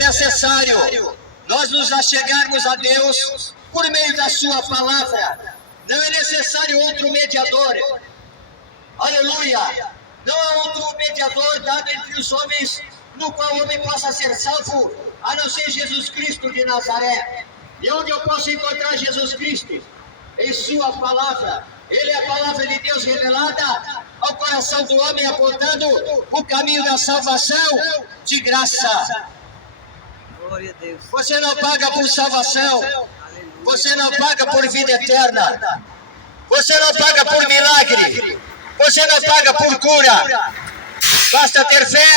necessário nós nos achegarmos a Deus por meio da sua palavra. Não é necessário outro mediador. Aleluia! Não há outro mediador dado entre os homens no qual o homem possa ser salvo, a não ser Jesus Cristo de Nazaré. E onde eu posso encontrar Jesus Cristo? Em sua palavra. Ele é a palavra de Deus revelada ao coração do homem, apontando o caminho da salvação de graça. Glória a Deus. Você não paga por salvação. Você não paga por vida eterna. Você não paga por milagre. Você não paga por cura. Basta ter fé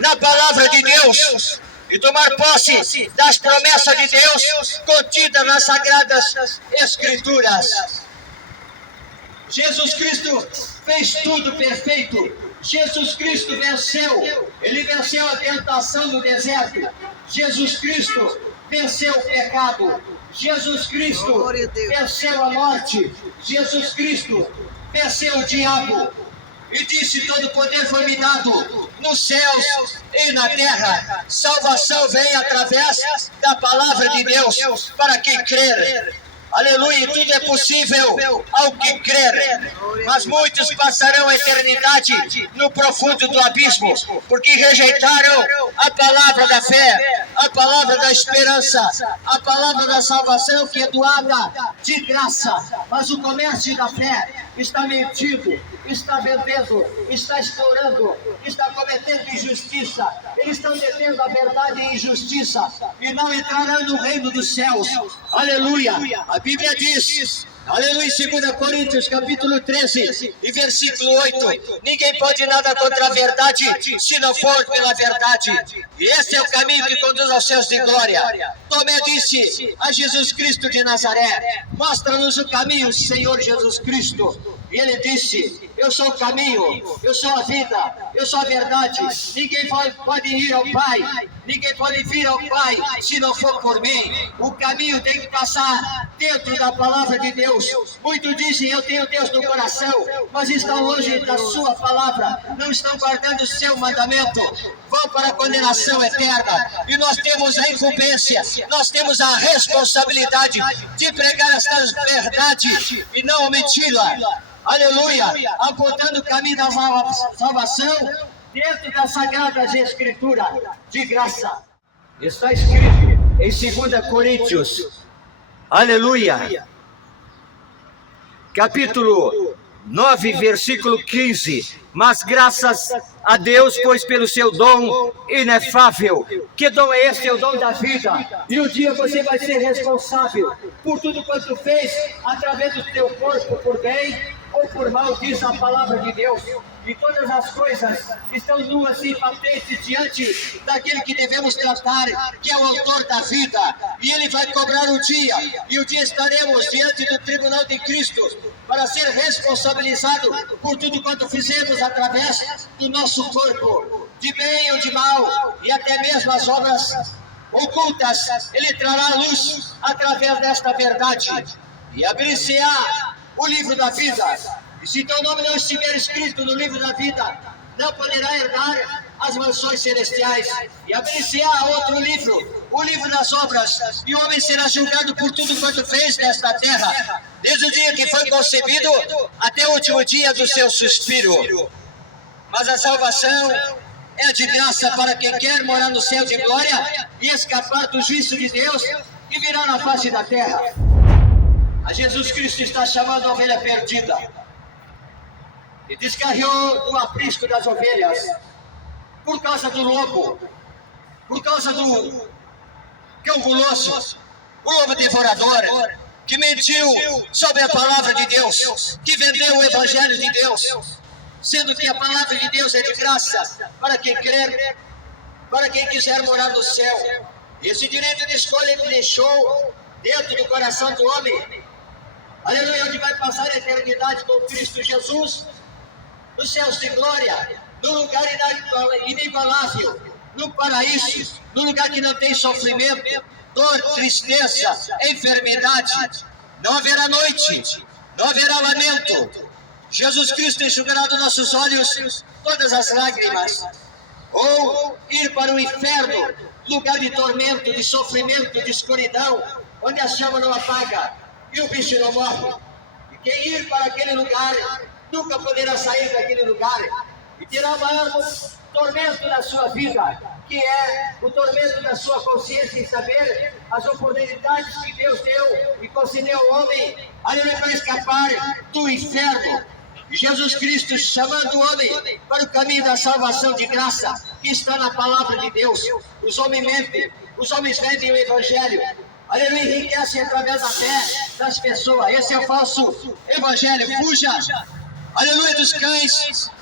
na palavra de Deus e tomar posse das promessas de Deus contidas nas Sagradas Escrituras. Jesus Cristo fez tudo perfeito. Jesus Cristo venceu. Ele venceu a tentação no deserto. Jesus Cristo venceu o pecado. Jesus Cristo venceu a morte. Jesus Cristo venceu o diabo. E disse: todo poder foi me dado nos céus e na terra. Salvação vem através da palavra de Deus para quem crer. Aleluia, e tudo é possível ao que crer. Mas muitos passarão a eternidade no profundo do abismo, porque rejeitaram a palavra da fé, a palavra da esperança, a palavra da salvação que é doada de graça. Mas o comércio da fé está mentindo, está vendendo, está explorando, está cometendo injustiça. Eles estão detendo a verdade em injustiça e não entrarão no reino dos céus. Aleluia! A Bíblia diz, aleluia, em 2 Coríntios, capítulo 13 e versículo 8, ninguém pode nada contra a verdade se não for pela verdade. E esse é o caminho que conduz aos céus de glória. Tomé disse a Jesus Cristo de Nazaré: mostra-nos o caminho, Senhor Jesus Cristo. E ele disse: eu sou o caminho, eu sou a vida, eu sou a verdade. Ninguém pode ir ao Pai, ninguém pode vir ao Pai se não for por mim. O caminho tem que passar dentro da palavra de Deus. Muitos dizem: eu tenho Deus no coração, mas estão longe da sua palavra, não estão guardando o seu mandamento, vão para a condenação eterna. E nós temos a incumbência, nós temos a responsabilidade de pregar esta verdade e não omiti-la. Aleluia, apontando o caminho da salvação dentro das Sagradas Escrituras de graça. Está escrito em 2 Coríntios, aleluia, capítulo 9, versículo 15. Mas graças a Deus, pois pelo seu dom inefável. Que dom é esse? É o dom da vida. E um dia você vai ser responsável por tudo quanto fez através do teu corpo, por bem ou por mal, diz a palavra de Deus. E todas as coisas estão nuas e patentes diante daquele que devemos tratar, que é o autor da vida. E ele vai cobrar um dia, e um dia estaremos diante do tribunal de Cristo para ser responsabilizado por tudo quanto fizemos através do nosso corpo, de bem ou de mal, e até mesmo as obras ocultas. Ele trará luz através desta verdade, e abrir-se-á o livro da vida. E se teu nome não estiver escrito no livro da vida, não poderá herdar as mansões celestiais. E abrir-se-á outro livro, o livro das obras, e o homem será julgado por tudo quanto fez nesta terra, desde o dia que foi concebido até o último dia do seu suspiro. Mas a salvação é de graça para quem quer morar no céu de glória e escapar do juízo de Deus que virá na face da terra. A Jesus Cristo está chamando a ovelha perdida. E descarriou do aprisco das ovelhas por causa do lobo, por causa do cão guloso, o lobo devorador, que mentiu sobre a palavra de Deus, que vendeu o evangelho de Deus, sendo que a palavra de Deus é de graça para quem crer, para quem quiser morar no céu. E esse direito de escolha ele deixou dentro do coração do homem. Aleluia, onde vai passar a eternidade com Cristo Jesus, nos céus de glória, no lugar inigualável, no paraíso, no lugar que não tem sofrimento, dor, tristeza, enfermidade. Não haverá noite, não haverá lamento. Jesus Cristo enxugará dos nossos olhos todas as lágrimas. ou ir para o inferno, lugar de tormento, de sofrimento, de escuridão, onde a chama não apaga e o bicho não morre. E quem ir para aquele lugar nunca poderá sair daquele lugar e terá o maior tormento da sua vida, que é o tormento da sua consciência em saber as oportunidades que Deus deu e concedeu ao homem, aleluia, para escapar do inferno. Jesus Cristo chamando o homem para o caminho da salvação de graça, que está na palavra de Deus. Os homens mentem, os homens vendem o evangelho, aleluia, enriquecem através da fé das pessoas. Esse é o falso evangelho. Fuja, aleluia, dos cães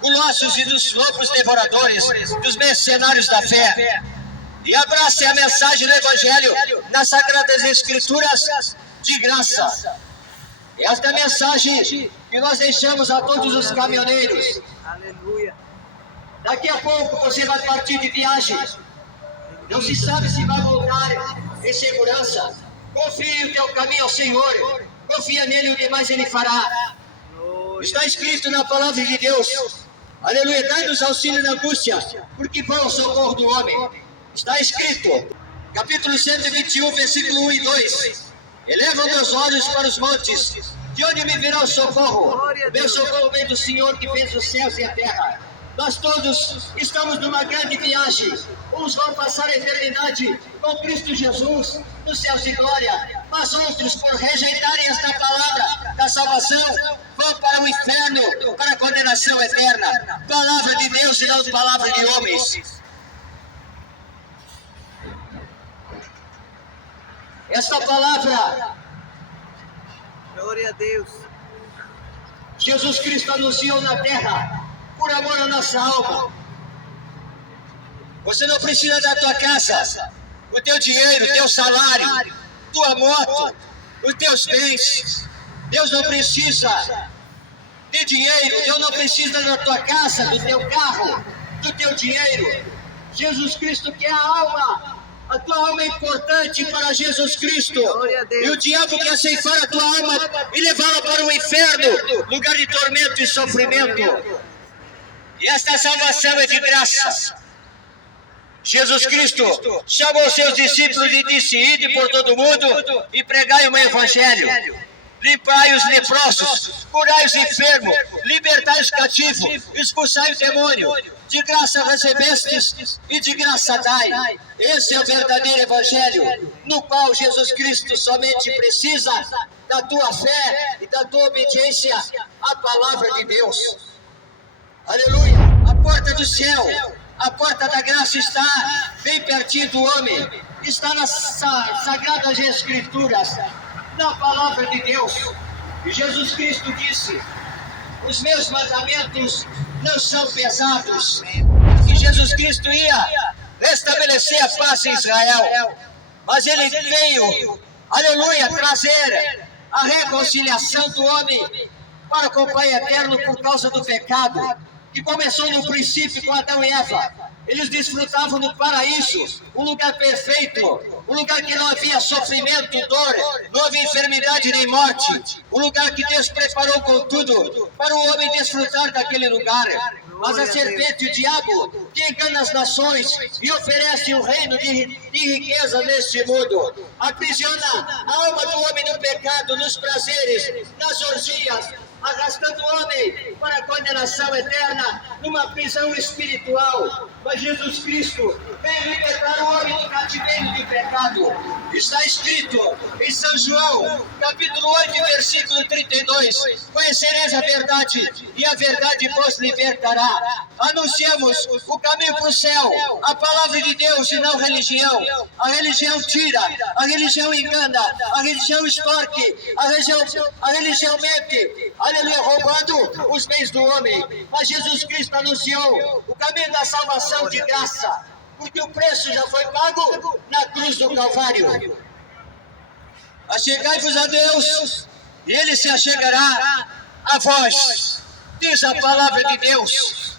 gulossos e dos lobos devoradores, dos mercenários da fé, e abrace a mensagem do evangelho nas sagradas escrituras de graça. Esta é a mensagem que nós deixamos a todos os caminhoneiros. Aleluia. Daqui a pouco você vai partir de viagem, não se sabe se vai voltar em segurança. Confie o teu caminho ao Senhor, confia nele, o que mais ele fará. Está escrito na palavra de Deus, aleluia, dai-nos auxílio na angústia, porque vão ao socorro do homem. Está escrito, capítulo 121, versículo 1 e 2. Eleva meus olhos para os montes, de onde me virá o socorro? Meu socorro vem do Senhor que fez os céus e a terra. Nós todos estamos numa grande viagem. Uns vão passar a eternidade com Cristo Jesus nos céus de glória, mas outros, por rejeitarem esta palavra da salvação, vão para o inferno, para a condenação eterna. Palavra de Deus e não palavra de homens. Esta palavra, Glória a Deus. Jesus Cristo anunciou na terra, por amor à nossa alma. Você não precisa da tua casa, o teu dinheiro, o teu salário, tua moto, os teus bens. Deus não precisa de dinheiro, Deus não precisa da tua casa, do teu carro, do teu dinheiro. Jesus Cristo quer a alma. A tua alma é importante para Jesus Cristo. E o diabo quer ceifar a tua alma e levá-la para o inferno, lugar de tormento e sofrimento. E esta salvação é de graça. Jesus Cristo chamou seus discípulos e disse: ide por todo mundo e pregai o meu evangelho. Limpai os leprosos, curai os enfermos, libertai os cativos, expulsai o demônio. De graça recebestes e de graça dai. Esse é o verdadeiro evangelho, no qual Jesus Cristo somente precisa da tua fé e da tua obediência à palavra de Deus. Aleluia! A porta do céu, a porta da graça está bem pertinho do homem, está nas sagradas escrituras, na palavra de Deus. E Jesus Cristo disse: os meus mandamentos não são pesados. E Jesus Cristo ia restabelecer a paz em Israel, mas ele veio, aleluia, trazer a reconciliação do homem para com o Pai eterno por causa do pecado, que começou no princípio com Adão e Eva. Eles desfrutavam do paraíso, um lugar perfeito, um lugar que não havia sofrimento, dor, não havia enfermidade nem morte, um lugar que Deus preparou com tudo para o homem desfrutar daquele lugar. Mas a serpente, o diabo, que engana as nações e oferece um reino de riqueza neste mundo, aprisiona a alma do homem no pecado, nos prazeres, nas orgias, arrastando o homem para a condenação eterna, numa prisão espiritual. Mas Jesus Cristo veio libertar o homem do cativeiro de pecado. Está escrito em São João, capítulo 8, versículo 32, conhecereis a verdade, e a verdade vos libertará. Anunciamos o caminho para o céu, a palavra de Deus e não religião. A religião tira, a religião engana, a religião extorque, a religião mente, aleluia, roubando os bens do homem. Mas Jesus Cristo anunciou o caminho da salvação de graça, porque o preço já foi pago na cruz do Calvário. Achegai-vos a Deus, e Ele se achegará a vós, diz a palavra de Deus.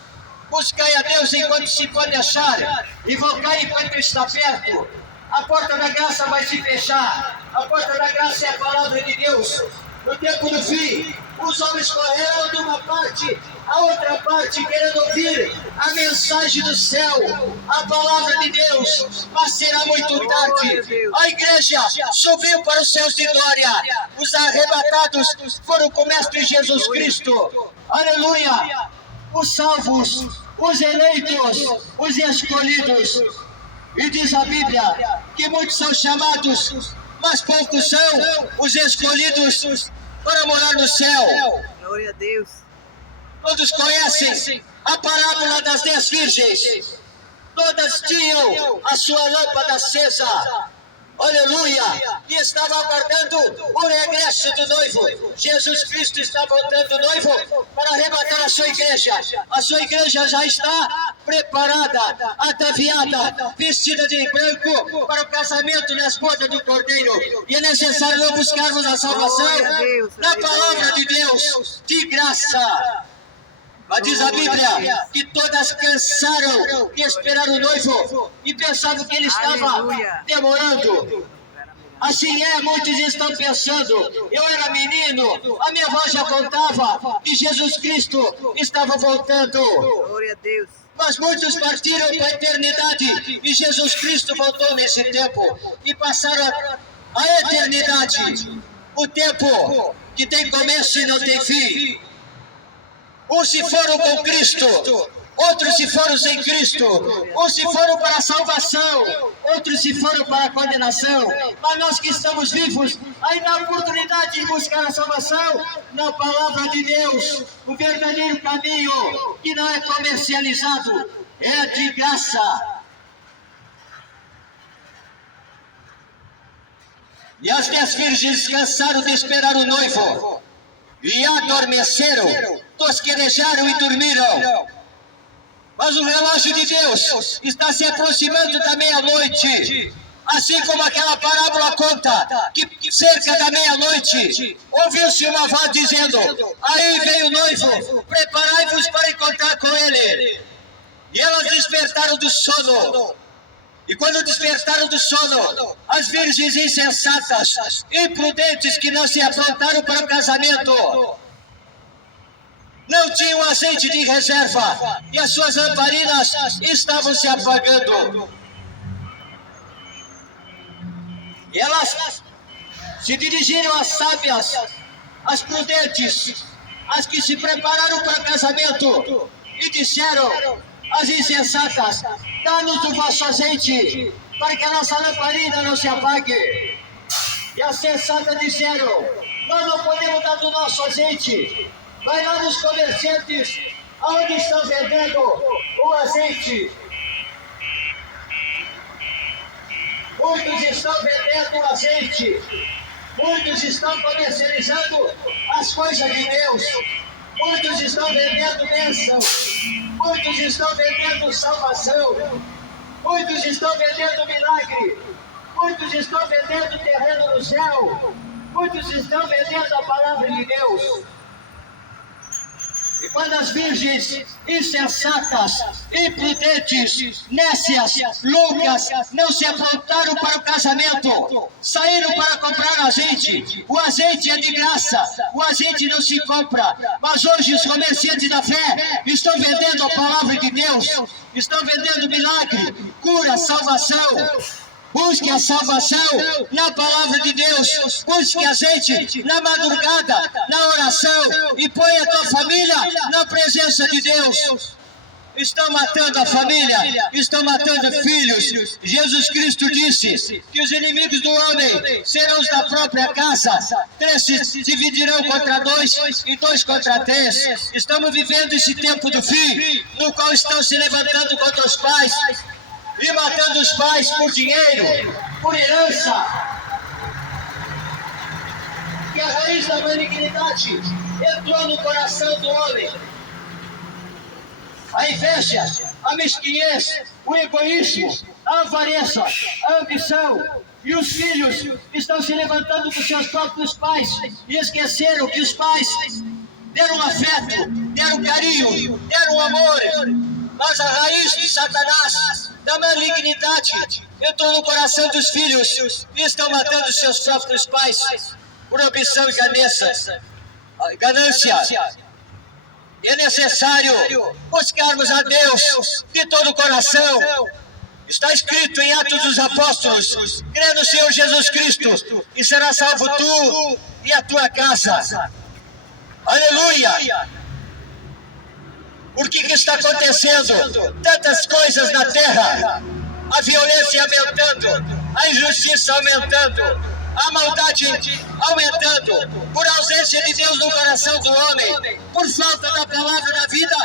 Buscai a Deus enquanto se pode achar, invocai enquanto está perto. A porta da graça vai se fechar. A porta da graça é a palavra de Deus. No tempo do fim, Os homens correram de uma parte a outra parte, querendo ouvir a mensagem do céu, a palavra de Deus, mas será muito tarde. A igreja subiu para os céus de glória. Os arrebatados foram com o Mestre Jesus Cristo. Aleluia! Os salvos, os eleitos, os escolhidos. E diz a Bíblia que muitos são chamados, mas poucos são os escolhidos para morar no céu. Glória a Deus. Todos conhecem a parábola das 10 virgens. Todas tinham a sua lâmpada acesa. Aleluia! E estava aguardando o regresso do noivo. Jesus Cristo está voltando noivo para arrebatar a sua igreja. A sua igreja já está preparada, ataviada, vestida de branco para o casamento nas bodas do Cordeiro. E é necessário não buscarmos a salvação na palavra de Deus, de graça. Mas diz a Bíblia que todas cansaram de esperar o noivo e pensavam que ele estava demorando. Assim muitos estão pensando, eu era menino, a minha voz já contava que Jesus Cristo estava voltando. Glória a Deus. Mas muitos partiram para a eternidade e Jesus Cristo voltou nesse tempo e passaram a eternidade, o tempo que tem começo e não tem fim. Uns se foram com Cristo, outros se foram sem Cristo. Uns se foram para a salvação, outros se foram para a condenação. Mas nós que estamos vivos, ainda há oportunidade de buscar a salvação na palavra de Deus. O verdadeiro caminho, que não é comercializado, é de graça. E as 10 virgens cansaram de esperar o noivo e adormeceram, tosquenejaram e dormiram. Mas o relógio de Deus está se aproximando da meia-noite. Assim como aquela parábola conta, que cerca da meia-noite ouviu-se uma voz dizendo: aí vem o noivo, preparai-vos para encontrar com ele. E elas despertaram do sono. E quando despertaram do sono, as virgens insensatas, imprudentes, que não se aprontaram para o casamento, não tinham azeite de reserva e as suas lamparinas estavam se apagando. E elas se dirigiram às sábias, às prudentes, às que se prepararam para o casamento, e disseram às insensatas: dá-nos o vosso azeite, para que a nossa lamparina não se apague. E as sensatas disseram: nós não podemos dar do nosso azeite. Vai lá nos comerciantes, aonde estão vendendo o azeite. Muitos estão vendendo o azeite, muitos estão comercializando as coisas de Deus, muitos estão vendendo bênção, muitos estão vendendo salvação, muitos estão vendendo milagre, muitos estão vendendo terreno no céu, muitos estão vendendo a palavra de Deus. E quando as virgens insensatas, imprudentes, nécias, loucas, não se aprontaram para o casamento, saíram para comprar azeite. O azeite é de graça, o azeite não se compra. Mas hoje os comerciantes da fé estão vendendo a palavra de Deus, estão vendendo milagre, cura, salvação. Busque a salvação na palavra de Deus. Busque azeite na madrugada, na oração, e põe a tua família na presença de Deus. Estão matando a família, estão matando filhos. Jesus Cristo disse que os inimigos do homem serão os da própria casa. 3 se dividirão contra 2 e 2 contra 3. Estamos vivendo esse tempo do fim, no qual estão se levantando contra os pais e matando os pais por dinheiro, por herança. E a raiz da malignidade entrou no coração do homem. A inveja, a mesquinhez, o egoísmo, a avareza, a ambição. E os filhos estão se levantando com seus próprios pais e esqueceram que os pais deram afeto, deram carinho, deram amor. Mas a raiz de Satanás, da malignidade, entrou no coração dos filhos e estão matando seus próprios pais por ambição e ganância. a ganância. É necessário buscarmos a Deus de todo o coração. Está escrito em Atos dos Apóstolos: crê no Senhor Jesus Cristo e será salvo tu e a tua casa. Aleluia! Por que está acontecendo tantas coisas na terra? A violência aumentando, a injustiça aumentando, a maldade aumentando, por ausência de Deus no coração do homem, por falta da palavra da vida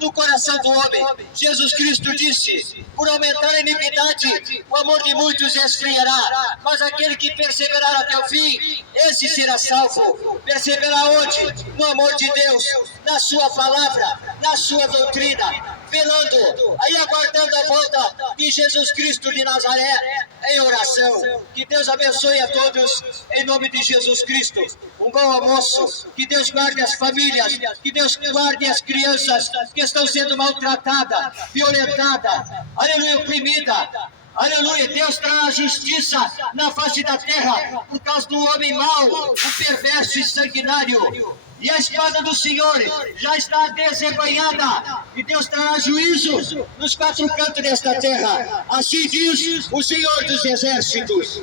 no coração do homem. Jesus Cristo disse: por aumentar a iniquidade, o amor de muitos esfriará, mas aquele que perseverar até o fim, esse será salvo. Perseverar onde? No amor de Deus, na sua palavra, na sua doutrina, velando, aí aguardando a volta de Jesus Cristo de Nazaré, em oração. Que Deus abençoe a todos, em nome de Jesus Cristo. Um bom almoço, que Deus guarde as famílias, que Deus guarde as crianças que estão sendo maltratadas, violentadas, aleluia, oprimida. Aleluia, Deus traz a justiça na face da terra por causa do homem mau, o perverso e sanguinário. E a espada do Senhor já está desembainhada, e Deus trará juízo nos quatro cantos desta terra. Assim diz o Senhor dos Exércitos.